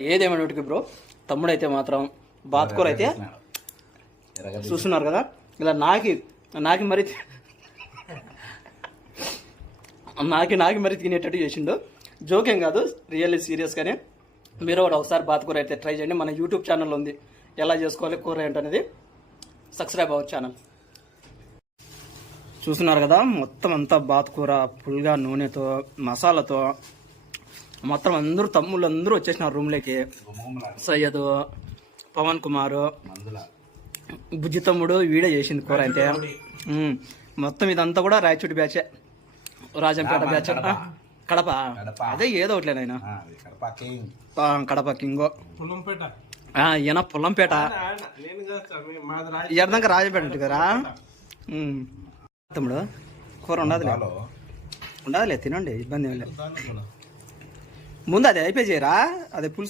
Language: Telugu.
ఏదేమైనటికి బ్రో? తమ్ముడైతే మాత్రం బాత్కూర అయితే చూస్తున్నారు కదా? ఇలా నాకి నాకి మరి నాకి నాకి మరి తినేటట్టు చేసిండు. జోకేం కాదు రియల్లీ సీరియస్గానే మీరు కూడా ఒకసారి బాత్కూర అయితే ట్రై చేయండి. మన యూట్యూబ్ ఛానల్ ఉంది. ఎలా చేసుకోవాలి కూర ఏంటనేది సబ్స్క్రైబ్ అవ్వచ్చు ఛానల్. చూస్తున్నారు కదా మొత్తం అంతా బాత్కూర ఫుల్గా నూనెతో మసాలాతో మొత్తం అందరూ తమ్ముళ్ళు అందరూ వచ్చేసినారు రూమ్లోకి. సయ్యద్ పవన్ కుమార్ బుజ్జి తమ్ముడు వీడియో చేసింది కూర అయితే మొత్తం ఇదంతా కూడా రాయచోటి బ్యాచే. రాజంపేట బ్యాచ్. కడప. అదే ఏదో కడప కింగ్. కడప కింగో. ఈయన పొల్లంపేట. అర్థంగా రాజంపేట ఉంటుంది కదా. తమ్ముడు కూర ఉండదులే. ఉండదులే తినండి ఇబ్బంది ఏం లేదు. ముందు అది అయిపోయి చేయరా? అదే పులుసు